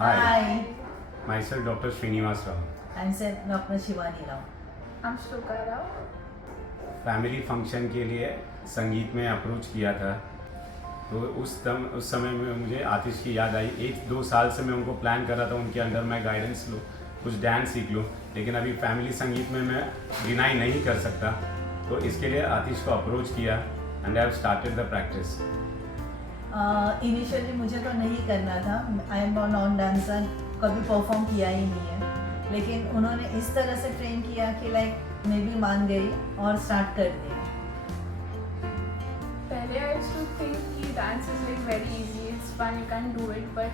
Hi, myself Dr. Srinivas Rao. I'm Dr. Shivani Rao. I'm Shloka Rao. Family function के लिए संगीत में approach किया था, तो उस समय में मुझे आतिश की याद आई। 1-2 साल से मैं उनको प्लान कर रहा था उनके अंडर मैं गाइडेंस लूँ, कुछ डांस सीख लूँ, लेकिन अभी फैमिली संगीत में मैं डिनाई नहीं कर सकता, तो इसके लिए आतिश को अप्रोच किया and I have started the practice. Initially मुझे तो नहीं करना था, आई एम नॉन डांसर, कभी परफॉर्म किया ही नहीं है, लेकिन उन्होंने इस तरह से ट्रेन किया कि लाइक मैं भी मान गई और स्टार्ट कर दिया। पहले I used to think कि dance is like very easy, it's fun, you can do it. But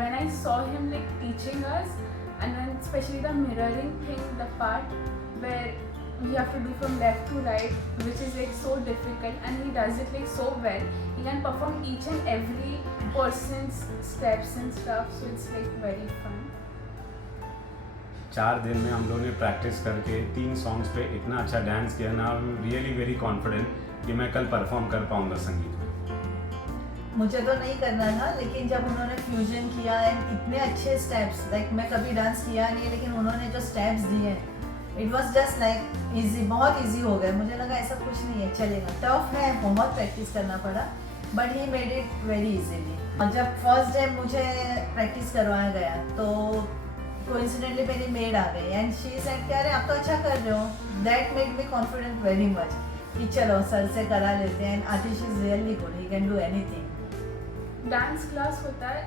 when I saw him like teaching us, and then especially the mirroring thing, the part where we have to do from left to right, which is like so difficult, and he does it like so well. He can perform each and every person's steps and stuff, so it's like very fun. 4 दिन में हम लोगों ने practice करके 3 songs पे इतना अच्छा dance किया ना, रियली वेरी कॉन्फिडेंट कि मैं कल परफॉर्म कर पाऊंगा संगीत में। मुझे तो नहीं करना था, लेकिन जब उन्होंने फ्यूजन किया एंड इतने अच्छे स्टेप्स, लाइक मैं कभी डांस किया नहीं, लेकिन उन्होंने जो स्टेप्स दिए, it was just like easy, बहुत इजी हो गए। मुझे लगा ऐसा कुछ नहीं है, चलेगा। टफ है, बहुत प्रैक्टिस करना पड़ा, but he made it very easily. जब फर्स्ट डे मुझे प्रैक्टिस करवाया गया तो कोइंसिडेंटली मेरी मेड आ गई एंड शी सेड कि अरे आप तो अच्छा कर रहे हो। That made me confident very much कि चलो सर से करा लेते हैं। And Atish is really good, he can do anything. Dance class होता है,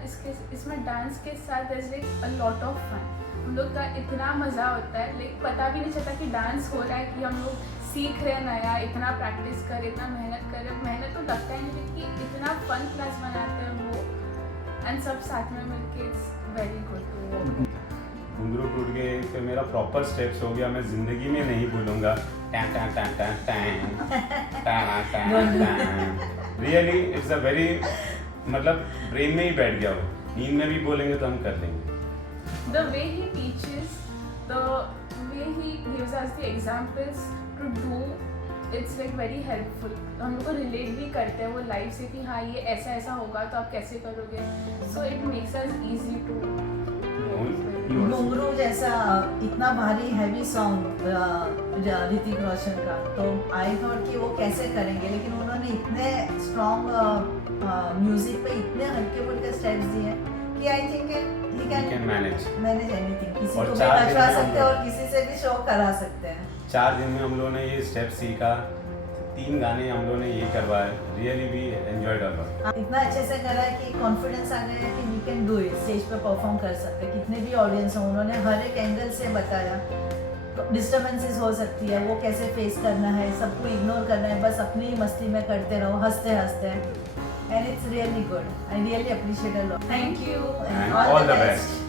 इसमें डांस के साथ there's like a lot of fun. हम लोग का इतना मज़ा होता है, लाइक पता भी नहीं चलता कि डांस हो रहा है, कि हम लोग सीख रहे हैं नया, इतना प्रैक्टिस करें, इतना मेहनत करें। मेहनत तो लगता ही नहीं कि इतना फन क्लास बनाते हैं वो, एंड सब साथ में मिलके इट्स वेरी गुड। घुंघरू टूट गए तो मेरा प्रॉपर स्टेप्स हो गया, मैं जिंदगी में नहीं भूलूंगा। रियली इट्स अ वेरी, मतलब ब्रेन में ही बैठ गया वो, नींद में भी बोलेंगे तो हम कर लेंगे। The way he teaches, the way he gives us the examples to do, it's like very helpful. हम लोग को रिलेट भी करते हैं वो लाइफ से कि हाँ ये ऐसा ऐसा होगा तो आप कैसे करोगे, so it makes us easy to घुंघरू जैसा इतना भारी हैवी सॉन्ग ऋतिक रोशन का, तो आई थॉट कि वो कैसे करेंगे, लेकिन उन्होंने इतने स्ट्रॉन्ग म्यूजिक पे इतने हल्के फुल्के स्टेप्स दिए कि I think he can manage anything. किसी को भी बचवा सकते हैं और किसी से भी शो करा सकते हैं। 4 दिन में हम लोगों ने ये स्टेप सीखा, 3 गाने हम लोगों ने ये करवाए, रियली भी एंजॉयड अ। इतना अच्छे से करा कि कॉन्फिडेंस आ गया कि we can do it, stage पे परफॉर्म कर सकते हैं। कितने भी ऑडियंस हो, उन्होंने हर एक एंगल से बताया। डिस्टर्बेंसेस हो सकती है, वो कैसे फेस करना है, सबको इग्नोर करना है, बस अपनी ही मस्ती में करते रहो, हंसते हंसते। And it's really good, I really appreciate a lot. Thank you and all the best.